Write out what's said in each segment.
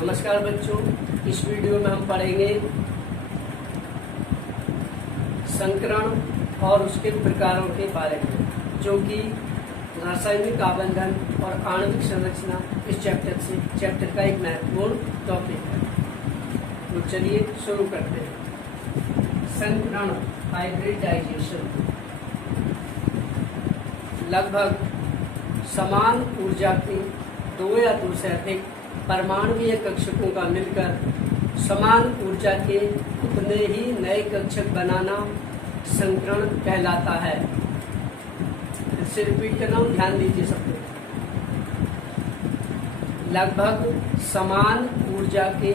नमस्कार बच्चों, इस वीडियो में हम पढ़ेंगे संकरण और उसके प्रकारों के बारे में, जो कि रासायनिक आबंधन और आणविक संरचना इस चैप्टर का एक महत्वपूर्ण टॉपिक है। तो चलिए शुरू करते हैं। संकरण हाइब्रिडाइजेशन लगभग समान ऊर्जा के दो या दो से अधिक परमाणुीय कक्षकों का मिलकर समान ऊर्जा के उतने ही नए कक्षक बनाना संकरण कहलाता है। इसे रिपीट कर रहा हूं, ध्यान दीजिए सब लोग। लगभग समान ऊर्जा के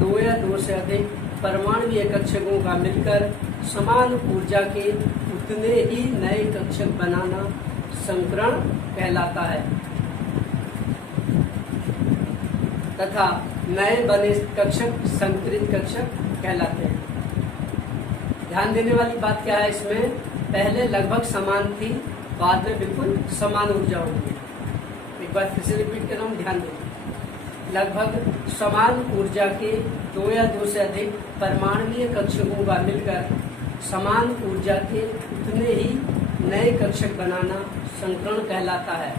दो या दो से अधिक परमाणुीय कक्षकों का मिलकर समान ऊर्जा के उतने ही नए कक्षक बनाना संकरण कहलाता है तथा नए बने कक्षक संकरित कक्षक कहलाते हैं। ध्यान देने वाली बात क्या है इसमें, पहले लगभग समान थी, बाद में बिल्कुल समान ऊर्जा होगी। एक बार फिर से रिपीट कर रहा हूँ, ध्यान दें। लगभग समान ऊर्जा के दो या दो से अधिक परमाणुीय कक्षकों का मिलकर समान ऊर्जा के उतने ही नए कक्षक बनाना संकरण कहलाता है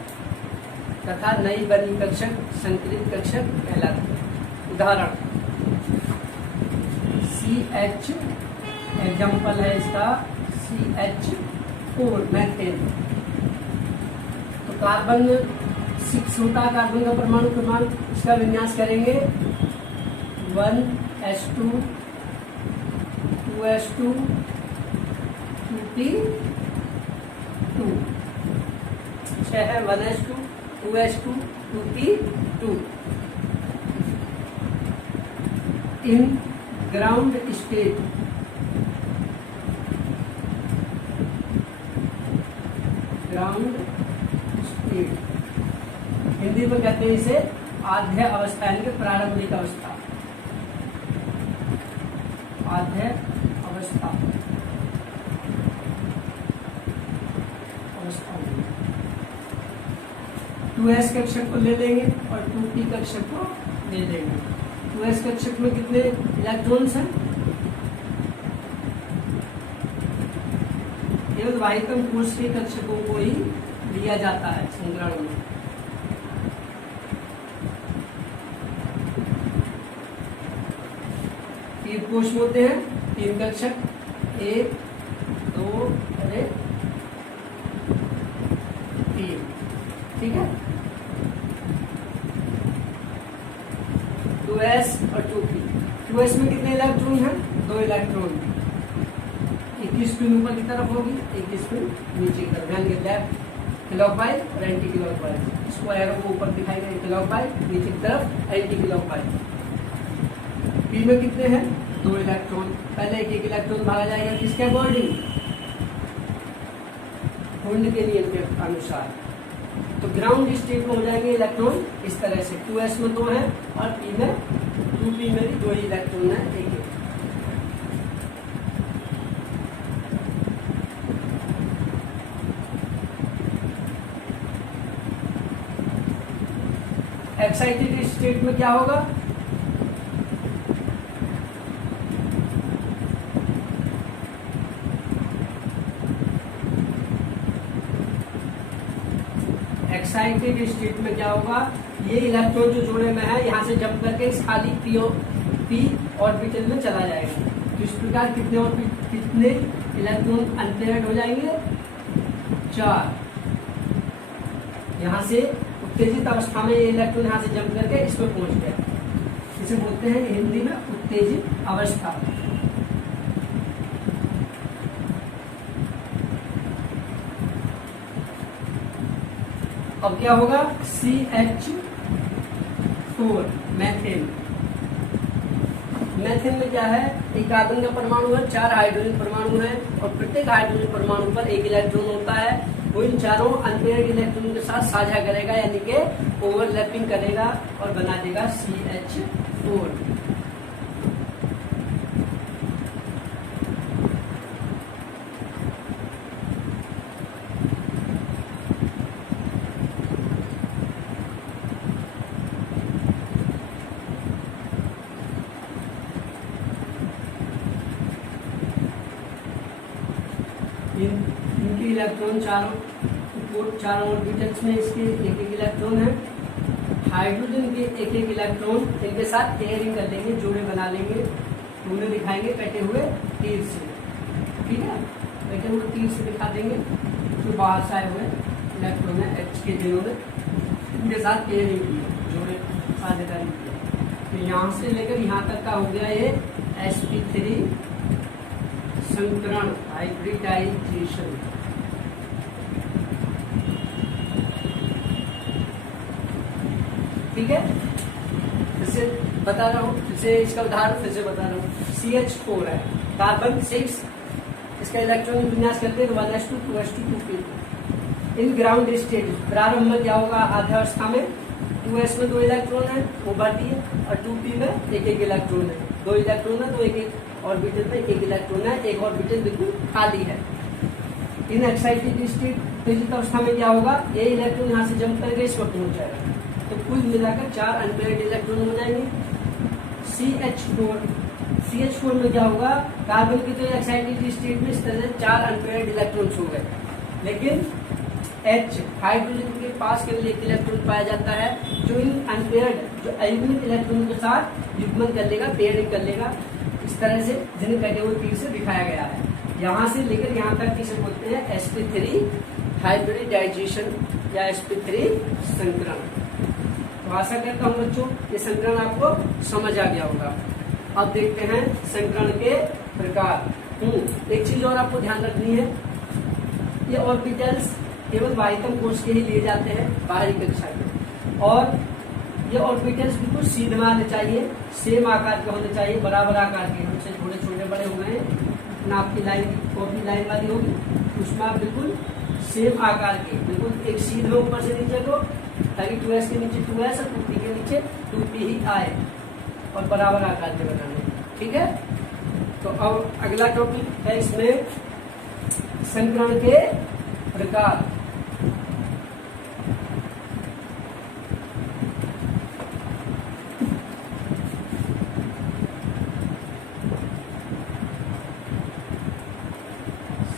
तथा नई बनी कक्षक संकरित कक्षक कहलाते हैं। उदाहरण CH, एग्जाम्पल है इसका CH4 मैथेन। तो कार्बन 6 होता है, कार्बन का परमाणु क्रमांक। इसका विन्यास करेंगे 1s2 2s2 2p2। 6 है 1s2 2s2 2p2। In ground state Hindi में कहते हैं इसे आध्य अवस्था, यानी कि प्रारंभिक अवस्था। आध्य अवस्था 2s कक्षक को ले लेंगे और 2p कक्षक को ले लेंगे। 2s कक्षक में कितने इलेक्ट्रॉन्स हैं? केवल वाहिकम कोष के कक्षकों को ही लिया जाता है संकरण में। तीन कोष होते हैं, तीन कक्षक, 1 2 3। ठीक है। 2s और 2p। 2s में कितने इलेक्ट्रॉन हैं? 2 इलेक्ट्रॉन। 21 पिन ऊपर की तरफ होगी, 21 पिन नीचे की तरफ। ध्यान दें, क्लॉकवाइज और एंटी क्लॉकवाइज। इसको एरो को ऊपर दिखाई गए क्लॉकवाइज, नीचे की तरफ एंटी क्लॉकवाइज। पी में कितने हैं? 2 इलेक्ट्रॉन। पहले एक इलेक्ट्रॉन भागा जाएगा किसके अकॉर्डिंग? कुंड के नियम के अनुसार। तो ग्राउंड स्टेट में हो जाएंगे इलेक्ट्रॉन इस तरह से। 2s में 2 है और p में 2p में भी 2 ही इलेक्ट्रॉन है। एक एक्साइटेड स्टेट में क्या होगा? एक्साइटेड स्टेट में क्या होगा? ये इलेक्ट्रॉन जो जोड़े में है, यहाँ से जंप करके इस खाली p ऑर्बिटल में चला जाएगा। तो इस प्रकार कितने इलेक्ट्रॉन अनपेयर्ड हो जाएंगे? 4। यहाँ से उत्तेजित अवस्था में ये इलेक्ट्रॉन यहाँ से जंप करके इसमें पहुंच गया। इसे बोलते हैं हिंदी में उत्तेजित अवस्था। अब क्या होगा? CH4 methane. मैथेन में क्या है? एक कार्बन का परमाणु है, 4 हाइड्रोजन परमाणु है और प्रत्येक हाइड्रोजन परमाणु पर एक इलेक्ट्रॉन होता है। वो इन चारों अनपेयर्ड इलेक्ट्रॉन के साथ साझा करेगा, यानी कि ओवरलैपिंग करेगा और बना देगा CH4। इनके इलेक्ट्रॉन चारों ऑर्बिटल्स में इसके एक एक इलेक्ट्रॉन है। हाइड्रोजन के एक एक इलेक्ट्रॉन इनके साथ पेयरिंग कर लेंगे, जोड़े बना लेंगे, उन्हें दिखाएंगे कटे हुए तीर से। ठीक है, कटे हुए तीर से दिखा देंगे जो बाहर से आए हुए इलेक्ट्रॉन है H के जिन्होंने इनके साथ पेयरिंग की, जोड़े साझेदारी की। तो यहाँ से लेकर यहाँ तक का हो गया ये sp3 संकरण, हाइब्रिडाइजेशन। ठीक है, फिर से बता रहा हूँ, फिर से इसका उदाहरण फिर से बता रहा हूँ। CH4 है, कार्बन 6, इसका इलेक्ट्रॉन विन्यास करते हैं 1s2 2s2 2p2। In ground state प्रारंभ में क्या होगा, आद्यावस्था में 2s में 2 इलेक्ट्रॉन है, वो भरती है, और 2p में एक एक इलेक्ट्रॉन है, 2 इलेक्ट्रॉन है, तो एक एक ऑर्बिटल में एक इलेक्ट्रॉन है, एक ऑर्बिटल बिल्कुल खाली है। इन एक्साइटेड स्टेट उत्तेजित अवस्था में क्या होगा, ये इलेक्ट्रॉन यहाँ से जंप करके इस पर पहुंच जाएगा, तो कुल मिलाकर 4 अनपेयर्ड इलेक्ट्रॉन हो जाएंगे। CH4 में क्या होगा, कार्बन की तो एक्साइटेड स्टेट में इस तरह से 4 अनपेयर्ड इलेक्ट्रॉन हो गए, लेकिन H हाइड्रोजन के पास केवल एक इलेक्ट्रॉन पाया जाता है, जो इन अनपेयर्ड जो अयुग्मित इलेक्ट्रॉन के साथ युग्मन कर लेगा, पेयरिंग कर लेगा, इस तरह से जिन्हें कटे हुए तीर से दिखाया गया है। यहाँ से लेकर यहाँ तक इसे बोलते हैं sp3 हाइब्रिडाइजेशन या sp3 संकरण। तो आशा करता हूँ बच्चों ये संकरण आपको समझ आ गया होगा। अब देखते हैं संकरण के प्रकार। एक चीज और आपको ध्यान रखनी है, ये ऑर्बिटल्स केवल बाह्यतम कोश के ही लिए जाते हैं बाहरी कक्षा में, और ये ऑर्बिटल्स बिल्कुल सीधे में आने चाहिए, सेम आकार के होने चाहिए, बराबर आकार के। हमसे थोड़े छोटे बड़े हो गए हैं, आपकी लाइन कॉपी लाइन वाली होगी, उसमें आप बिल्कुल सेम आकार के, बिल्कुल एक सीध में ऊपर से नीचे को, ताकि 2s के नीचे 2s और 2p के नीचे 2p ही आए, और बराबर आकार के बनाने। ठीक है, तो अब अगला टॉपिक है इसमें संकरण के प्रकार।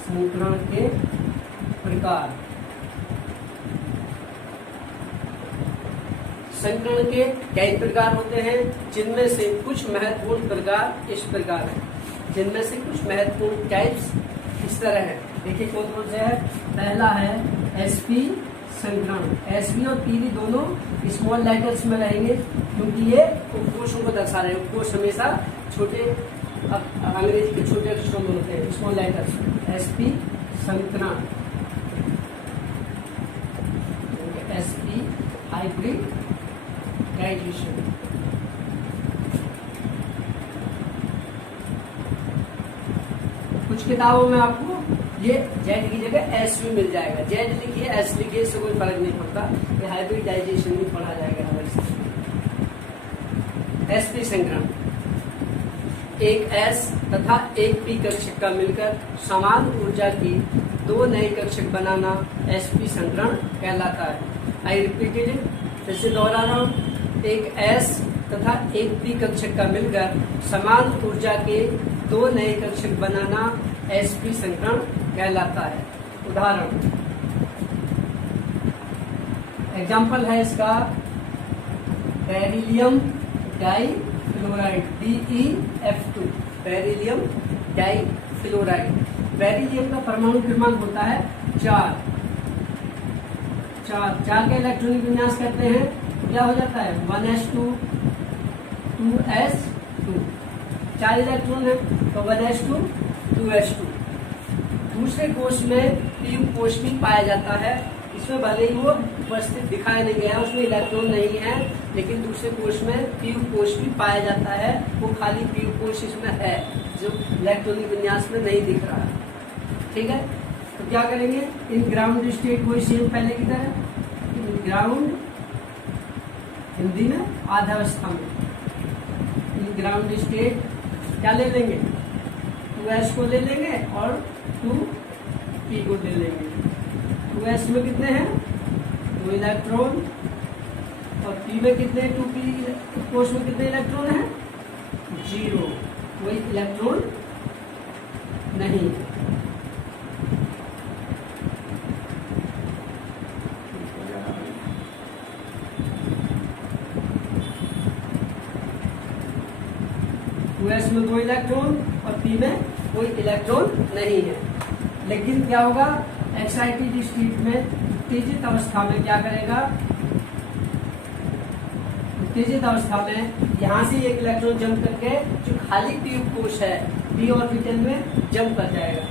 संकरण के प्रकार। संकरण के कई प्रकार होते हैं, जिनमें से कुछ महत्वपूर्ण प्रकार इस प्रकार हैं। जिनमें से कुछ महत्वपूर्ण टाइप्स इस तरह है, देखिए कौन कौन से है। पहला है sp संकरण। sp और pv दोनों स्मॉल लेटर्स में रहेंगे, क्योंकि ये उपकोशों को दर्शा रहे हैं। उपकोश हमेशा छोटे, अंग्रेजी के छोटे अक्षरों में होते हैं, स्मॉल लेटर्स। sp संकरण, sp हाइब्रिड डाइजेशन। कुछ किताबों में आपको ये जेड की जगह एस भी मिल जाएगा, जेड लिखिए एस लिखिए, इससे कोई फर्क नहीं पड़ता, ये हाइब्रिडाइजेशन भी पढ़ा जाएगा हमारे। sp संकरण, एक s तथा एक p कक्षक का मिलकर समान ऊर्जा की 2 नए कक्षक बनाना sp संकरण कहलाता है। आई रिपीटेड इट, फिर से दोहरा रहा हूँ। एक s तथा एक p कक्षक का मिलकर समान ऊर्जा के 2 नए कक्षक बनाना sp संकरण कहलाता है। उदाहरण, एग्जाम्पल है इसका beryllium difluoride BeF2, beryllium difluoride. Beryllium का परमाणु क्रमांक होता है 4 का इलेक्ट्रॉनिक विन्यास करते हैं, क्या हो जाता है 1s2 2s2, 4 इलेक्ट्रॉन है तो 1s2 2s2। दूसरे कोश में p कोश भी पाया जाता है, इसमें भले ही वो उपस्थित दिखाया नहीं गया, उसमें इलेक्ट्रॉन नहीं है, लेकिन दूसरे कोश में p कोश भी पाया जाता है, वो खाली p कोश इसमें है जो इलेक्ट्रॉनिक विन्यास में नहीं दिख रहा। ठीक है, तो क्या करेंगे, इन ग्राउंड स्टेट को सेम पहले की तरह, ग्राउंड हिंदी में आधावस्था में, इन ग्राउंड स्टेट क्या ले लेंगे, 2s को ले लेंगे और 2p को ले लेंगे। 2s में कितने हैं 2 इलेक्ट्रॉन, और p में कितने, 2p कोश में कितने इलेक्ट्रॉन हैं 0, कोई इलेक्ट्रॉन नहीं। 2s में 2 इलेक्ट्रॉन और p में कोई इलेक्ट्रॉन नहीं है। लेकिन क्या होगा, एक्साइटेड स्टेट में, उत्तेजित अवस्था में क्या करेगा, उत्तेजित अवस्था में यहाँ से एक इलेक्ट्रॉन जंप करके जो खाली p कोश है p ऑर्बिटल में जंप कर जाएगा।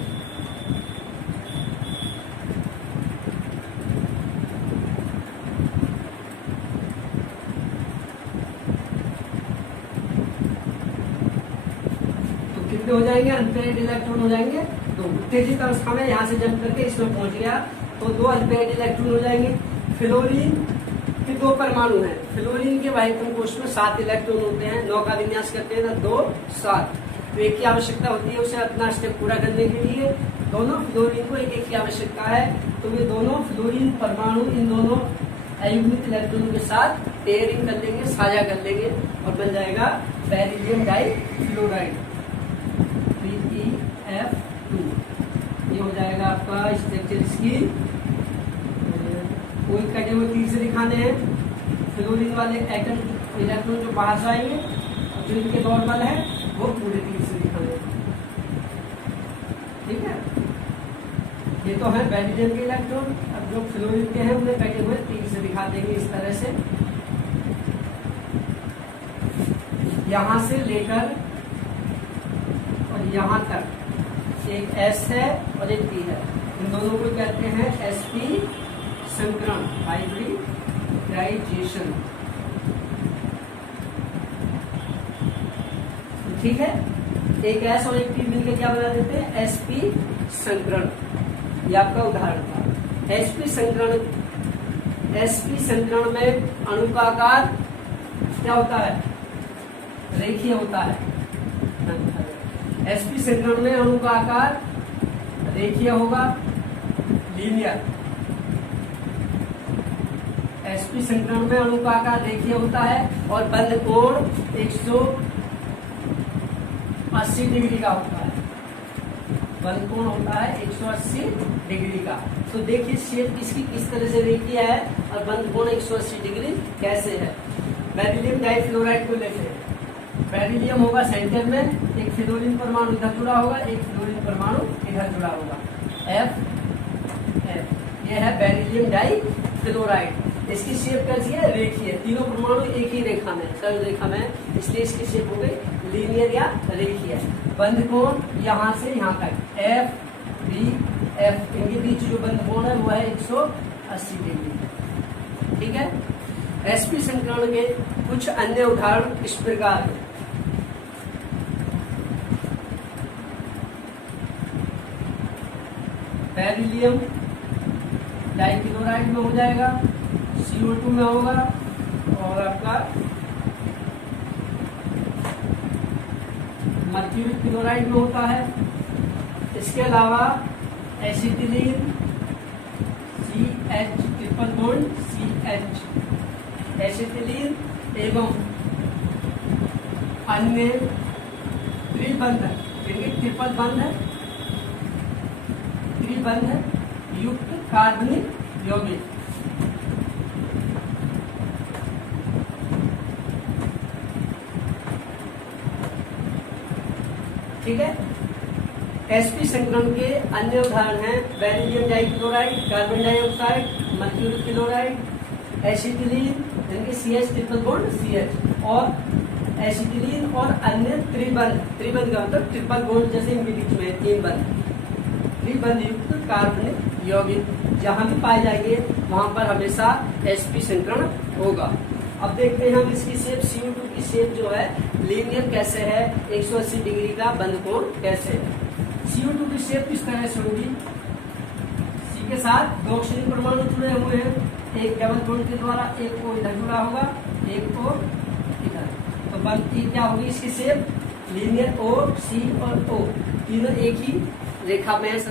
तो कितने हो जाएंगे, अनपेयर्ड इलेक्ट्रॉन हो जाएंगे। तो उत्तेजित अवस्था में यहाँ से जंप करके इसमें पहुंच गया तो 2 अनपेयर्ड इलेक्ट्रॉन हो जाएंगे। फ्लोरीन के 2 परमाणु हैं। फ्लोरीन के वाहिकम कोश में 7 इलेक्ट्रॉन होते हैं। 9 का विन्यास करते हैं ना, 2 7। तो एक की आवश्यकता होती है उसे अपना स्टेप पूरा करने के लिए। दोनों फ्लोरीन को एक की आवश्यकता है। तो वे दोनों फ्लोरीन परमाणु इन दोनों अयुग्मित इलेक्ट्रॉनों के साथ पेयरिंग कर लेंगे, साझा कर लेंगे और बन जाएगा बेरिलियम डाइफ्लोराइड BeF2। ये हो जाएगा आपका स्ट्रक्चर। इसकी कोई कटे हुए तीर से दिखाने हैं। फ्लोरीन वाले एटम इलेक्ट्रॉन जो बाहर से आएंगे, जो इनके नॉर्मल है वो पूरे तीर से दिखाने हैं। ठीक है, ये तो है बेरिलियम के इलेक्ट्रॉन। अब जो फ्लोरीन के हैं उन्हें कटे हुए तीर से दिखा देंगे इस तरह से। यहां से लेकर और यहां तक एक S है और एक P है। इन दोनों को कहते हैं sp संकरण, हाइब्रिडाइजेशन। ठीक है, एक S और एक P मिलकर क्या बना देते हैं, sp संकरण। ये आपका उदाहरण था। sp संकरण में अणु का आकार क्या होता है, रेखीय होता है। sp संकरण में अणु का आकार रेखीय होगा, लीनियर। sp संकरण में अणु का आकार रेखीय होता है और बंध कोण 180 डिग्री का होता है। बंध कोण होता है 180 डिग्री का। तो देखिए शेप इसकी किस तरह से रेखीय है और बंध कोण 180 डिग्री कैसे है। बेरिलियम डाइफ्लोराइड को लेते हैं। बेरिलियम होगा सेंटर में, एक फ्लोरीन परमाणु इधर जुड़ा होगा, एक फ्लोरीन परमाणु इधर जुड़ा होगा। F ये है बेरिलियम डाइफ्लोराइड। इसकी शेप कैसी है, रेखीय। तीनों परमाणु एक ही रेखा में, सरल रेखा में, इसलिए इसकी शेप हो गई लीनियर या रेखीय। बंध कोण यहाँ से यहाँ तक FBF, इनके बीच जो बंध कोण है वो है 180 डिग्री। ठीक है, sp संकरण के कुछ अन्य उदाहरण इस प्रकार हैं। बेरिलियम डाइक्लोराइड में हो जाएगा, CO2 में होगा और आपका मर्क्यूरी क्लोराइड में होता है। इसके अलावा acetylene CH triple bond CH, acetylene एवं अन्य त्रिबंध, ट्रिपल बंध है, त्रिबंध युक्त कार्बनिक यौगिक। ठीक है, sp संकरण के अन्य उदाहरण हैं beryllium dichloride, carbon dioxide, mercury chloride, acetylene यानी CH ट्रिपल बॉन्ड CH और एसिटिलीन और अन्य त्रिबंध। त्रिबंध का मतलब ट्रिपल बॉन्ड जैसे इनके बीच में 3 बंध, त्रिबंध युक्त कार्बनिक यौगिक जहां भी पाए जाएंगे वहां पर हमेशा sp संकरण होगा। अब देखते हैं हम इसकी शेप, CO2 की शेप जो है लीनियर कैसे है, 180 डिग्री का बंध कोण कैसे है। CO2 की शेप किस तरह से होगी, C के साथ 2 ऑक्सीजन परमाणु जुड़े हुए हैं, एक डबल बॉन्ड के द्वारा, एक को इधर जुड़ा होगा, एक को इधर। तो बनती क्या होगी इसकी शेप, लीनियर। O, C और O तीनों एक ही रेखा में